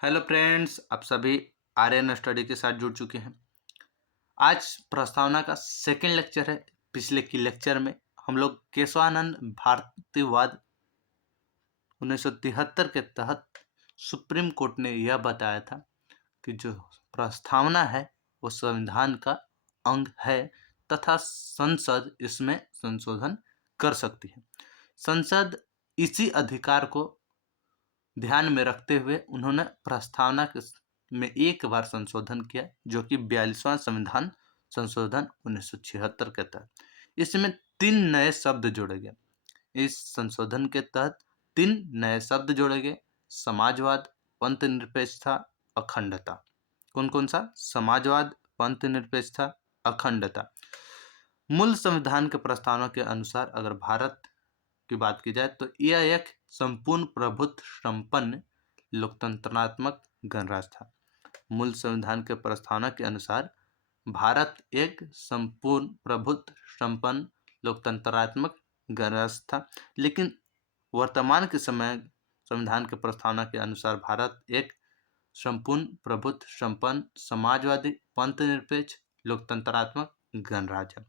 Hello friends, आप सभी Aryan study के साथ जुड़ चुके हैं। आज प्रस्तावना का सेकंड लेक्चर है। पिछले की लेक्चर में हम लोग केशवानंद भारतीयवाद 1973 के तहत सुप्रीम कोर्ट ने यह बताया था कि जो प्रस्तावना है वो संविधान का अंग है तथा संसद इसमें संशोधन कर सकती है। संसद इसी अधिकार को ध्यान में रखते हुए उन्होंने प्रस्तावना में एक बार संशोधन किया, जो कि 42वां संविधान संशोधन 1976 के तहत। इसमें 3 नए शब्द जोड़े गए। इस संशोधन के तहत 3 नए शब्द जोड़े गए: समाजवाद, पंथ निरपेक्षता, अखंडता। कौन कौन सा? समाजवाद, पंथ निरपेक्षता, अखंडता। मूल संविधान के प्रस्तावना के अनुसार अगर भारत की बात की जाए तो यह एक संपूर्ण प्रभुत्व संपन्न लोकतंत्रात्मक गणराज्य था। मूल संविधान के प्रस्तावना के अनुसार भारत एक संपूर्ण प्रभुत्व संपन्न लोकतंत्रात्मक गणराज्य था, लेकिन वर्तमान के समय संविधान के प्रस्तावना के अनुसार भारत एक संपूर्ण प्रभुत्व संपन्न समाजवादी पंथ निरपेक्ष लोकतंत्रात्मक गणराज्य है।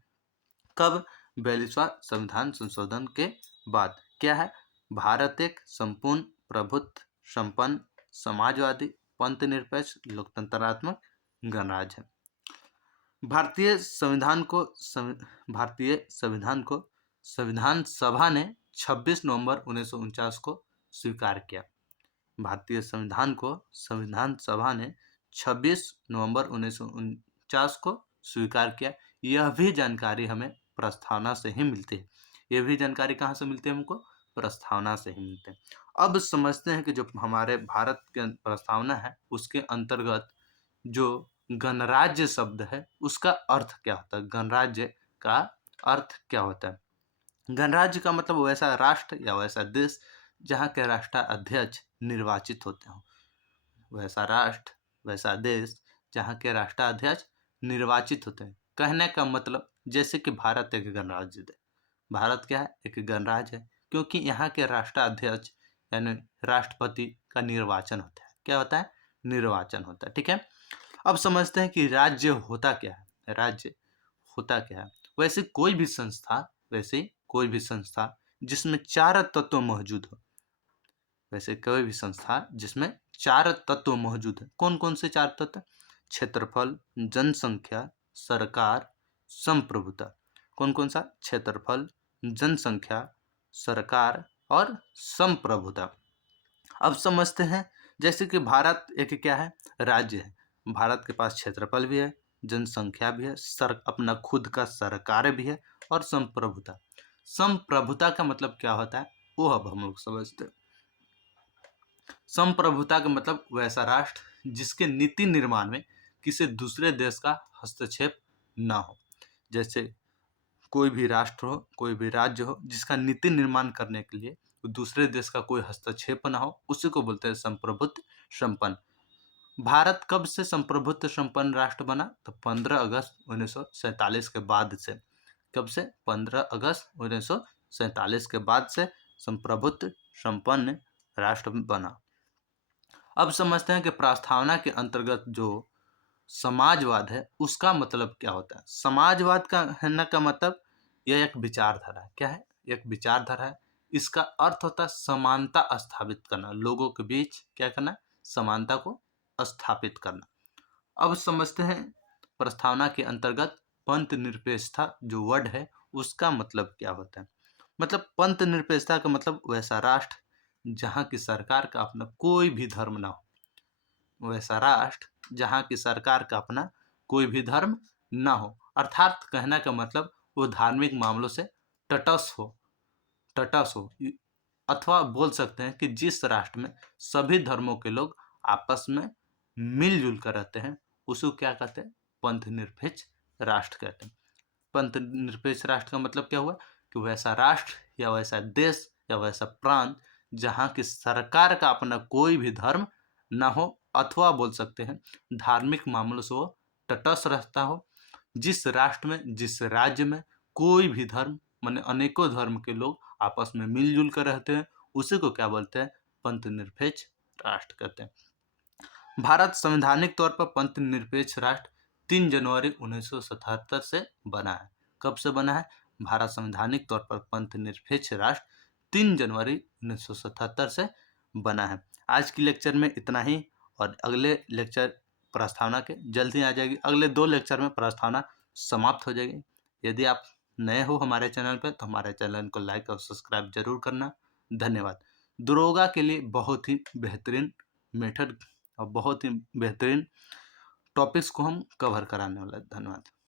कब? 42वां संविधान संशोधन के बाद। क्या है? भारत एक संपूर्ण प्रभुत्व संपन्न समाजवादी पंथ निरपेक्ष लोकतंत्रात्मक गणराज्य है। संविधान सभा ने 26 नवंबर 1949 को स्वीकार किया। भारतीय संविधान को संविधान सभा ने 26 नवंबर 1949 को स्वीकार किया। यह भी जानकारी हमें प्रस्तावना से ही मिलती है। यह भी जानकारी कहाँ से मिलती है? हमको प्रस्तावना से ही मिलते हैं। अब समझते हैं कि जो हमारे भारत के प्रस्तावना है उसके अंतर्गत जो गणराज्य शब्द है उसका अर्थ क्या होता है। गणराज्य का अर्थ क्या होता है? गणराज्य का मतलब वैसा राष्ट्र या वैसा देश जहाँ के राष्ट्राध्यक्ष निर्वाचित होते हो। वैसा राष्ट्र, वैसा देश जहाँ के राष्ट्राध्यक्ष निर्वाचित होते हैं। कहने का मतलब जैसे कि भारत एक गणराज्य है। भारत क्या है? एक गणराज्य है, क्योंकि यहाँ के राष्ट्राध्यक्ष यानी राष्ट्रपति का निर्वाचन होता है। क्या होता है? निर्वाचन होता है। ठीक है। अब समझते हैं कि राज्य होता क्या है। राज्य होता क्या है? वैसे कोई भी संस्था जिसमें 4 तत्व मौजूद हो। वैसे कोई भी संस्था जिसमें 4 तत्व मौजूद है। कौन कौन से 4 तत्व? क्षेत्रफल, जनसंख्या, सरकार, संप्रभुता। कौन कौन सा? क्षेत्रफल, जनसंख्या, सरकार और संप्रभुता। अब समझते हैं, जैसे कि भारत एक क्या है? राज्य है। भारत के पास क्षेत्रफल भी है, जनसंख्या भी है, अपना खुद का सरकार भी है और संप्रभुता। संप्रभुता का मतलब क्या होता है वो अब हम लोग समझते हैं। संप्रभुता का मतलब वैसा राष्ट्र जिसके नीति निर्माण में किसी दूसरे देश का हस्तक्षेप ना हो। जैसे कोई भी राष्ट्र हो, कोई भी राज्य हो, जिसका नीति निर्माण करने के लिए दूसरे देश का कोई हस्तक्षेप ना हो, उसी को बोलते हैं संप्रभुत्व संपन्न। भारत कब से संप्रभुत्व संपन्न राष्ट्र बना? तो 15 अगस्त 1947 के बाद से। कब से? 15 अगस्त 1947 के बाद से संप्रभुत्व संपन्न राष्ट्र बना। अब समझते हैं कि प्रस्तावना के अंतर्गत जो समाजवाद है उसका मतलब क्या होता है। समाजवाद का कहने का मतलब यह एक विचारधारा है। क्या है? एक विचारधारा है। इसका अर्थ होता है समानता स्थापित करना। लोगों के बीच क्या करना? समानता को स्थापित करना। अब समझते हैं प्रस्तावना के अंतर्गत पंथ निरपेक्षता जो वर्ड है उसका मतलब क्या होता है। मतलब पंथ निरपेक्षता का मतलब वैसा राष्ट्र जहाँ की सरकार का अपना कोई भी धर्म ना हो। वैसा राष्ट्र जहाँ की सरकार का अपना कोई भी धर्म ना हो। अर्थात कहने का मतलब वो धार्मिक मामलों से तटस्थ हो। अथवा बोल सकते हैं कि जिस राष्ट्र में सभी धर्मों के लोग आपस में मिलजुल कर रहते हैं उसको क्या कहते हैं? पंथ निरपेक्ष राष्ट्र कहते हैं। पंथ निरपेक्ष राष्ट्र का मतलब क्या हुआ? कि वैसा राष्ट्र या वैसा देश या वैसा प्रांत जहाँ की सरकार का अपना कोई भी धर्म ना हो, अथवा बोल सकते हैं धार्मिक मामलों से वो तटस्थ रहता हो। जिस राष्ट्र में, जिस राज्य में कोई भी धर्म माने अनेकों धर्म के लोग आपस में मिलजुल कर रहते हैं उसी को क्या बोलते हैं? पंथ निरपेक्ष राष्ट्र कहते हैं। भारत संवैधानिक तौर पर पंथ निरपेक्ष राष्ट्र 3 जनवरी 1977 से बना है। कब से बना है? भारत संवैधानिक तौर पर पंथ निरपेक्ष राष्ट्र 3 जनवरी 1977 से बना है। आज की लेक्चर में इतना ही, और अगले लेक्चर प्रस्तावना के जल्द ही आ जाएगी। अगले 2 लेक्चर में प्रस्तावना समाप्त हो जाएगी। यदि आप नए हो हमारे चैनल पर तो हमारे चैनल को लाइक और सब्सक्राइब जरूर करना। धन्यवाद। दरोगा के लिए बहुत ही बेहतरीन मेथड और बहुत ही बेहतरीन टॉपिक्स को हम कवर कराने वाले हैं। धन्यवाद।